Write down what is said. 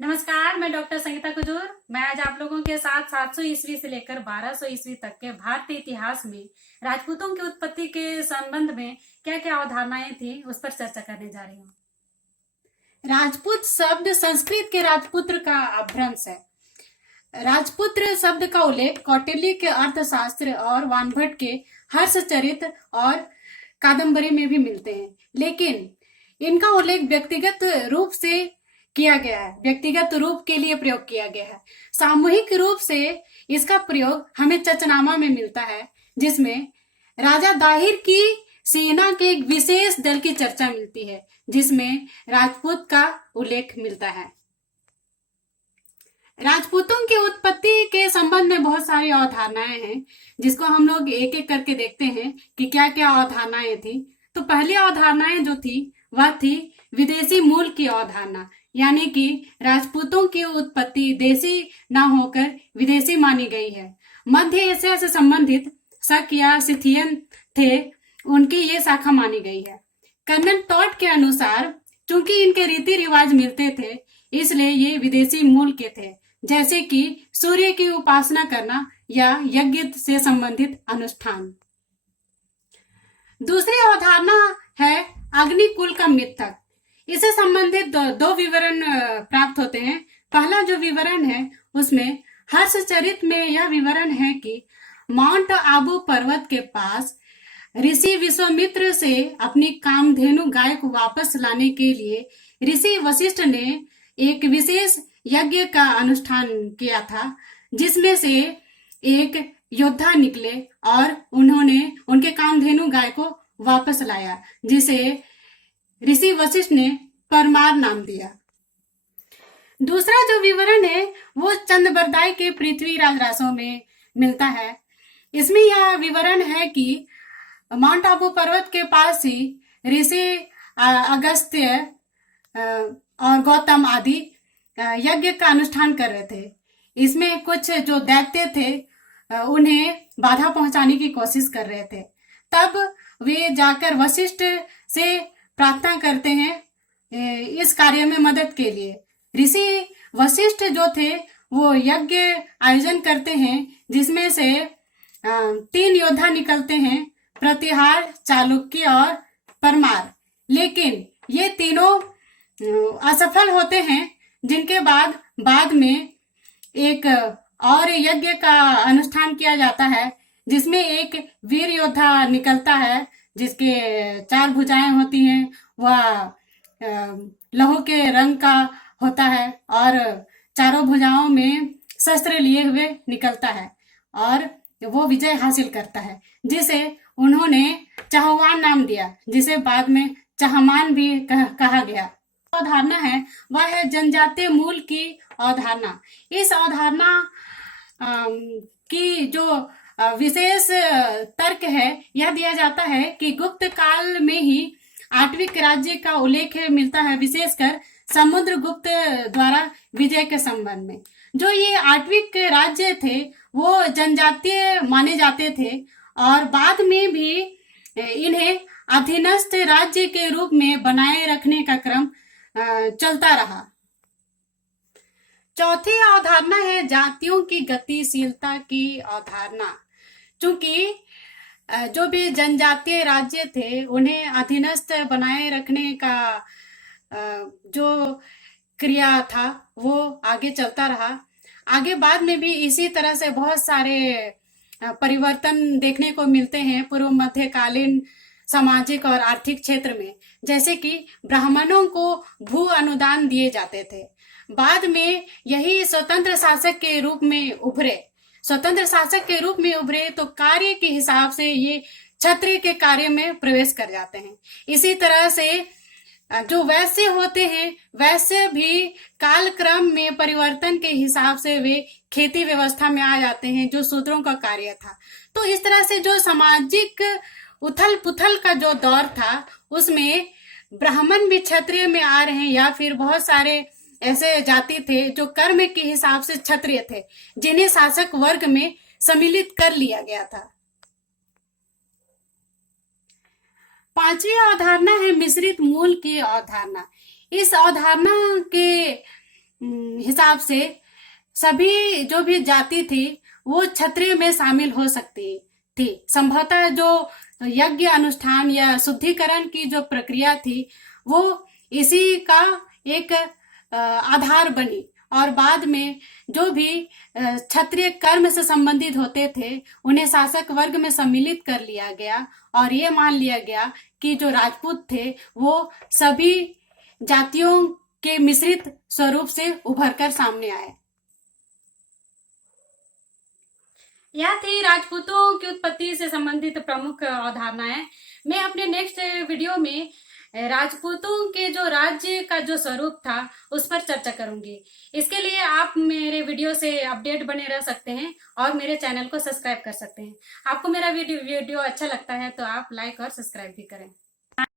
नमस्कार, मैं डॉक्टर संगीता कुजूर। मैं आज आप लोगों के साथ 700 ईस्वी से लेकर 1200 ईस्वी तक के भारतीय इतिहास में राजपूतों की उत्पत्ति के संबंध में क्या क्या अवधारणाएं थी उस पर चर्चा करने जा रही हूँ। राजपूत शब्द संस्कृत के राजपुत्र का अपभ्रंश है। राजपुत्र शब्द का उल्लेख कौटिल्य के अर्थशास्त्र और वानभट्ट के हर्षचरित और कादम्बरी में भी मिलते हैं, लेकिन इनका उल्लेख व्यक्तिगत रूप से किया गया है, व्यक्तिगत रूप के लिए प्रयोग किया गया है। सामूहिक रूप से इसका प्रयोग हमें चचनामा में मिलता है, जिसमें राजा दाहिर की सेना के एक विशेष दल की चर्चा मिलती है, जिसमें राजपूत का उल्लेख मिलता है। राजपूतों की उत्पत्ति के संबंध में बहुत सारी अवधारणाएं हैं, जिसको हम लोग एक एक करके देखते हैं कि क्या क्या अवधारणाएं थी। तो पहली अवधारणाएं जो थी वह थी विदेशी मूल की अवधारणा, यानी कि राजपूतों की उत्पत्ति देशी न होकर विदेशी मानी गई है। मध्य एशिया से संबंधित शक या सिथियन थे, उनकी ये शाखा मानी गई है। कर्नल टॉड के अनुसार चूंकि इनके रीति रिवाज मिलते थे, इसलिए ये विदेशी मूल के थे, जैसे कि सूर्य की उपासना करना या यज्ञ से संबंधित अनुष्ठान। दूसरी अवधारणा है अग्निकुल का मिथक। इससे संबंधित दो विवरण प्राप्त होते हैं। पहला जो विवरण है उसमें हर्षचरित में यह विवरण है कि माउंट आबू पर्वत के पास ऋषि विश्वामित्र से अपनी कामधेनु गाय को वापस लाने के लिए ऋषि वशिष्ठ ने एक विशेष यज्ञ का अनुष्ठान किया था, जिसमें से एक योद्धा निकले और उन्होंने उनके कामधेनु गाय को वापस लाया, जिसे ऋषि वशिष्ठ ने परमार नाम दिया। दूसरा जो विवरण है वो चंद्रबरदाई के पृथ्वी राजरासों में मिलता है। इसमें यह विवरण है कि माउंट आबू पर्वत के पास ही ऋषि अगस्त्य और गौतम आदि यज्ञ का अनुष्ठान कर रहे थे। इसमें कुछ जो दैत्य थे उन्हें बाधा पहुंचाने की कोशिश कर रहे थे। तब वे जाकर वशिष्ठ से प्रार्थना करते हैं इस कार्य में मदद के लिए। ऋषि वशिष्ठ जो थे वो यज्ञ आयोजन करते हैं, जिसमें से 3 योद्धा निकलते हैं, प्रतिहार, चालुक्य और परमार। लेकिन ये तीनों असफल होते हैं, जिनके बाद में एक और यज्ञ का अनुष्ठान किया जाता है, जिसमें एक वीर योद्धा निकलता है, जिसके 4 भुजाएं होती हैं, वह लहू के रंग का होता है और चारों भुजाओं में शस्त्र लिए हुए निकलता है और वो विजय हासिल करता है, जिसे उन्होंने चाहवान नाम दिया, जिसे बाद में चाहमान भी कहा गया। अवधारणा है वह है जनजातीय मूल की अवधारणा। इस अवधारणा की जो विशेष तर्क है यह दिया जाता है कि गुप्त काल में ही आठविक राज्य का उल्लेख मिलता है, विशेषकर समुद्रगुप्त द्वारा विजय के संबंध में। जो ये आठविक राज्य थे वो जनजातीय माने जाते थे और बाद में भी इन्हें अधीनस्थ राज्य के रूप में बनाए रखने का क्रम चलता रहा। चौथी अवधारणा है जातियों की गतिशीलता की अवधारणा। चूंकि जो भी जनजातीय राज्य थे उन्हें अधीनस्थ बनाए रखने का जो क्रिया था वो आगे चलता रहा। आगे बाद में भी इसी तरह से बहुत सारे परिवर्तन देखने को मिलते हैं पूर्व मध्यकालीन सामाजिक और आर्थिक क्षेत्र में, जैसे कि ब्राह्मणों को भू अनुदान दिए जाते थे। बाद में यही स्वतंत्र शासक के रूप में उभरे तो कार्य के हिसाब से ये क्षत्रिय के कार्य में प्रवेश कर जाते हैं। इसी तरह से जो वैश्य होते हैं, वैश्य भी कालक्रम में परिवर्तन के हिसाब से वे खेती व्यवस्था में आ जाते हैं, जो शूद्रों का कार्य था। तो इस तरह से जो सामाजिक उथल पुथल का जो दौर था उसमें ब्राह्मण भी क्षत्रिय में आ रहे हैं, या फिर बहुत सारे ऐसे जाति थे जो कर्म के हिसाब से क्षत्रिय थे, जिन्हें शासक वर्ग में सम्मिलित कर लिया गया था। 5वीं अवधारणा है मिश्रित मूल की अवधारणा। इस अवधारणा के हिसाब से सभी जो भी जाति थी वो क्षत्रिय में शामिल हो सकती थी। संभवतः जो यज्ञ अनुष्ठान या शुद्धिकरण की जो प्रक्रिया थी वो इसी का एक आधार बनी, और बाद में जो भी क्षत्रिय कर्म से संबंधित होते थे उन्हें शासक वर्ग में सम्मिलित कर लिया गया, और ये मान लिया गया कि जो राजपूत थे वो सभी जातियों के मिश्रित स्वरूप से उभर कर सामने आए। यह थी राजपूतों की उत्पत्ति से संबंधित प्रमुख अवधारणाएं। मैं अपने नेक्स्ट वीडियो में राजपूतों के जो राज्य का जो स्वरूप था उस पर चर्चा करूंगी। इसके लिए आप मेरे वीडियो से अपडेट बने रह सकते हैं और मेरे चैनल को सब्सक्राइब कर सकते हैं। आपको मेरा वीडियो अच्छा लगता है तो आप लाइक और सब्सक्राइब भी करें।